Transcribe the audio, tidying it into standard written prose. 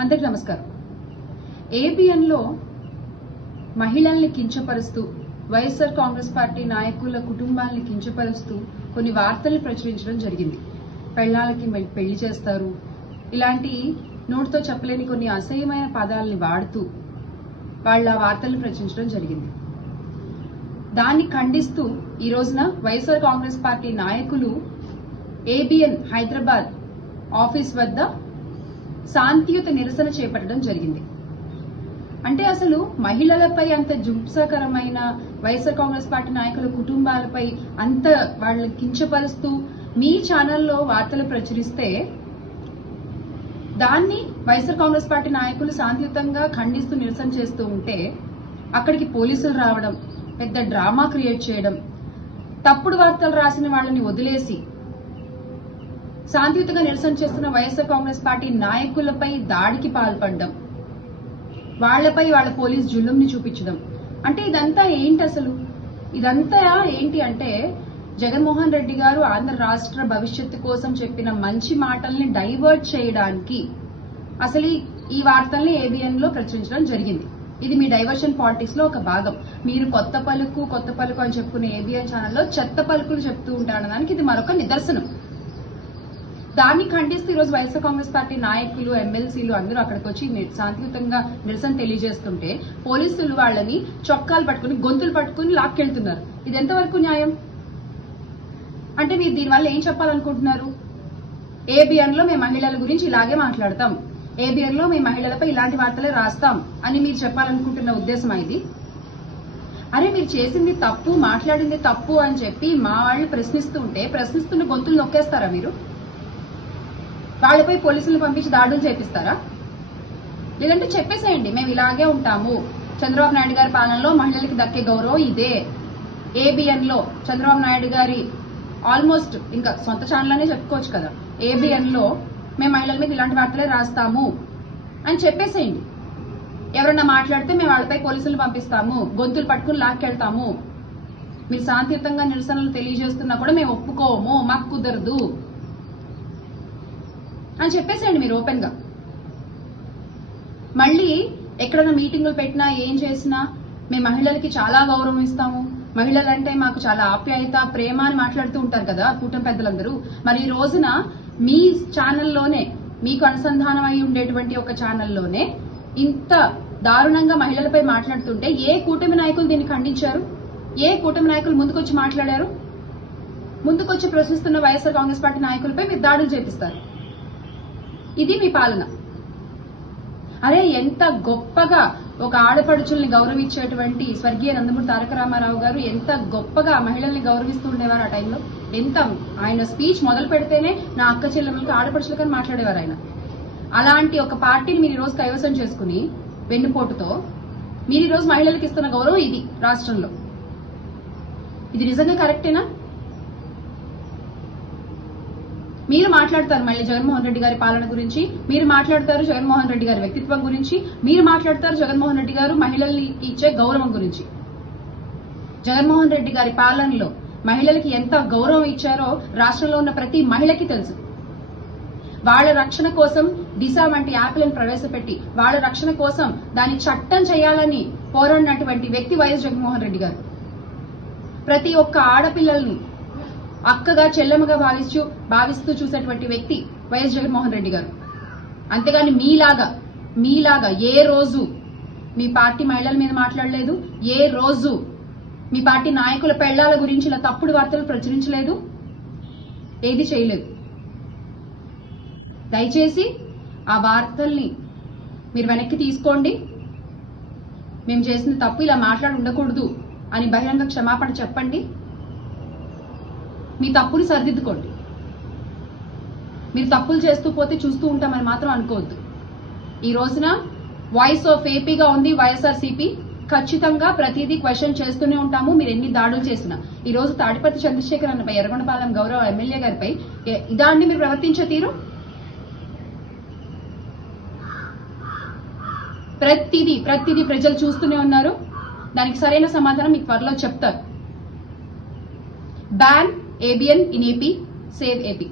అందరికీ నమస్కారం. ఏబిఎన్లో మహిళల్ని కించపరుస్తూ వైఎస్ఆర్ కాంగ్రెస్ పార్టీ నాయకుల కుటుంబాలని కించపరుస్తూ కొన్ని వార్తలు ప్రచురించడం జరిగింది. పెళ్లాలకి పెళ్లి చేస్తారు, ఇలాంటి నోటితో చెప్పలేని కొన్ని అసహ్యమైన పదాలని వాడుతూ వాళ్ళ వార్తలను ప్రచురించడం జరిగింది. దాన్ని ఖండిస్తూ ఈ రోజున వైఎస్ఆర్ కాంగ్రెస్ పార్టీ నాయకులు ఏబిఎన్ హైదరాబాద్ ఆఫీస్ వద్ద శాంతియుత నిరసన చేపట్టడం జరిగింది. అంటే అసలు మహిళలపై అంత జుంసకరమైన వైఎస్ఆర్ కాంగ్రెస్ పార్టీ నాయకుల కుటుంబాలపై అంత వాళ్ళని కించపరుస్తూ మీ ఛానల్లో వార్తలు ప్రచురిస్తే దాన్ని వైఎస్ఆర్ కాంగ్రెస్ పార్టీ నాయకులు శాంతియుతంగా ఖండిస్తూ నిరసన చేస్తూ ఉంటే అక్కడికి పోలీసులు రావడం, పెద్ద డ్రామా క్రియేట్ చేయడం, తప్పుడు వార్తలు రాసిన వాళ్ళని వదిలేసి శాంతియుతంగా నిరసన చేస్తున్న వైఎస్ఆర్ కాంగ్రెస్ పార్టీ నాయకులపై దాడికి పాల్పడడం, వాళ్లపై వాళ్ళ పోలీస్ జుల్లుంని చూపించడం. అంటే ఇదంతా ఏంటి అసలు? ఇదంతా ఏంటి అంటే జగన్మోహన్ రెడ్డి గారు ఆంధ్ర రాష్ట్ర భవిష్యత్తు కోసం చెప్పిన మంచి మాటల్ని డైవర్ట్ చేయడానికి అసలు ఈ వార్తల్ని ఏబిఎన్ లో ప్రచురించడం జరిగింది. ఇది మీ డైవర్షన్ పాలిటిక్స్ లో ఒక భాగం. మీరు కొత్త పలుకు అని చెప్పుకునే ఏబిఎన్ ఛానల్లో చెత్త పలుకులు చెప్తూ ఉంటారనడానికి ఇది మరొక నిదర్శనం. దాన్ని ఖండిస్తూ ఈరోజు వైఎస్ఆర్ కాంగ్రెస్ పార్టీ నాయకులు, ఎమ్మెల్సీలు అందరూ అక్కడికి వచ్చి శాంతియుతంగా నిరసన తెలియజేస్తుంటే పోలీసులు వాళ్ళని చొక్కాలు పట్టుకుని, గొంతులు పట్టుకుని లాక్కెళ్తున్నారు. ఇది ఎంతవరకు న్యాయం? అంటే మీరు దీనివల్ల ఏం చెప్పాలనుకుంటున్నారు? ఏబిఎన్ లో మేము మహిళల గురించి ఇలాగే మాట్లాడతాం, ఏబిఎన్ లో మేము మహిళలపై ఇలాంటి వార్తలే రాస్తాం అని మీరు చెప్పాలనుకుంటున్న ఉద్దేశమా ఇది? అరే మీరు చేసింది తప్పు, మాట్లాడింది తప్పు అని చెప్పి మా వాళ్ళు ప్రశ్నిస్తున్న గొంతులు నొక్కేస్తారా మీరు? వాళ్ళపై పోలీసులను పంపించి దాడులు చేపిస్తారా? లేదంటే చెప్పేసేయండి మేము ఇలాగే ఉంటాము, చంద్రబాబు నాయుడు గారి పాలనలో మహిళలకి దక్కే గౌరవం ఇదే, ఏబిఎన్ లో చంద్రబాబు నాయుడు గారి ఆల్మోస్ట్ ఇంకా సొంత ఛానల్లోనే చెప్పుకోవచ్చు కదా, ఏబిఎన్ లో మేము మహిళల మీద ఇలాంటి వార్తలే రాస్తాము అని చెప్పేసేయండి. ఎవరన్నా మాట్లాడితే మేము వాళ్ళపై పోలీసులు పంపిస్తాము, గొంతులు పట్టుకుని లాక్కెళ్తాము, మీరు శాంతియుతంగా నిరసనలు తెలియజేస్తున్నా కూడా మేము ఒప్పుకోము, మాకు కుదరదు అని చెప్పేసేయండి మీరు ఓపెన్ గా. మళ్ళీ ఎక్కడైనా మీటింగులు పెట్టినా ఏం చేసినా మేము మహిళలకి చాలా గౌరవం ఇస్తాము, మహిళలంటే మాకు చాలా ఆప్యాయత, ప్రేమ అని మాట్లాడుతూ ఉంటారు కదా కూటమి పెద్దలందరూ. మరి ఈ రోజున మీ ఛానల్లోనే, మీకు అనుసంధానం అయి ఉండేటువంటి ఒక ఛానల్లోనే ఇంత దారుణంగా మహిళలపై మాట్లాడుతుంటే ఏ కూటమి నాయకులు దీన్ని ఖండించారు? ఏ కూటమి నాయకులు ముందుకొచ్చి మాట్లాడారు? ముందుకొచ్చి ప్రశ్నిస్తున్న వైఎస్ఆర్ కాంగ్రెస్ పార్టీ నాయకులపై మీరు దాడులు చేపిస్తారు. ఇది మీ పాలన. అరే ఎంత గొప్పగా ఒక ఆడపడుచుల్ని గౌరవించేటువంటి స్వర్గీయ నందమూరి తారక రామారావు గారు ఎంత గొప్పగా మహిళల్ని గౌరవిస్తూ ఉండేవారు ఆ టైంలో. ఎంత ఆయన స్పీచ్ మొదలు పెడితేనే నా అక్క చెల్లెమ్మలకి, ఆడపడుచులకని మాట్లాడేవారు ఆయన. అలాంటి ఒక పార్టీని మీరు ఈ రోజు కైవసం చేసుకుని వెన్నుపోటుతో మీరు ఈ రోజు మహిళలకు ఇస్తున్న గౌరవం ఇది రాష్ట్రంలో. ఇది నిజంగా కరెక్టేనా? మీరు మాట్లాడతారు మళ్ళీ జగన్మోహన్ రెడ్డి గారి పాలన గురించి, మీరు మాట్లాడతారు జగన్మోహన్ రెడ్డి గారి వ్యక్తిత్వం గురించి, మీరు మాట్లాడతారు జగన్మోహన్ రెడ్డి గారు మహిళల్ని ఇచ్చే గౌరవం గురించి. జగన్మోహన్ రెడ్డి గారి పాలనలో మహిళలకి ఎంత గౌరవం ఇచ్చారో రాష్ట్రంలో ఉన్న ప్రతి మహిళకి తెలుసు. వాళ్ల రక్షణ కోసం దిశ వంటి యాప్లను ప్రవేశపెట్టి వాళ్ల రక్షణ కోసం దాన్ని చట్టం చేయాలని పోరాడినటువంటి వ్యక్తి వైఎస్ జగన్మోహన్ రెడ్డి గారు. ప్రతి ఒక్క ఆడపిల్లల్ని అక్కగా, చెల్లెమ్మగా భావిస్తూ చూసేటువంటి వ్యక్తి వైఎస్ జగన్మోహన్ రెడ్డి గారు. అంతేగాని మీలాగా ఏ రోజు మీ పార్టీ మహిళల మీద మాట్లాడలేదు, ఏ రోజు మీ పార్టీ నాయకుల పెళ్లాల గురించి ఇలా తప్పుడు వార్తలు ప్రచురించలేదు, ఏది చేయలేదు. దయచేసి ఆ వార్తల్ని మీరు వెనక్కి తీసుకోండి. మేము చేసిన తప్పు, ఇలా మాట్లాడి ఉండకూడదు అని బహిరంగ క్షమాపణ చెప్పండి. మీ తప్పుని సరిదిద్దుకోండి. మీరు తప్పులు చేస్తూ పోతే చూస్తూ ఉంటామని మాత్రం అనుకోవద్దు. ఈ రోజున వాయిస్ ఆఫ్ ఏపీగా ఉంది వైఎస్ఆర్సీపీ. ఖచ్చితంగా ప్రతిదీ క్వశ్చన్ చేస్తూనే ఉంటాము, మీరు ఎన్ని దాడులు చేసినా. ఈ రోజు తాడిపత్రి చంద్రశేఖర్ అన్నపై, ఎర్రగొండపాలెం గౌరవ ఎమ్మెల్యే గారిపై ఇదాన్ని మీరు ప్రవర్తించే తీరు ప్రతిదీ ప్రజలు చూస్తూనే ఉన్నారు. దానికి సరైన సమాధానం మీకు త్వరలో చెప్తారు. Ban ABN in AP, save AP.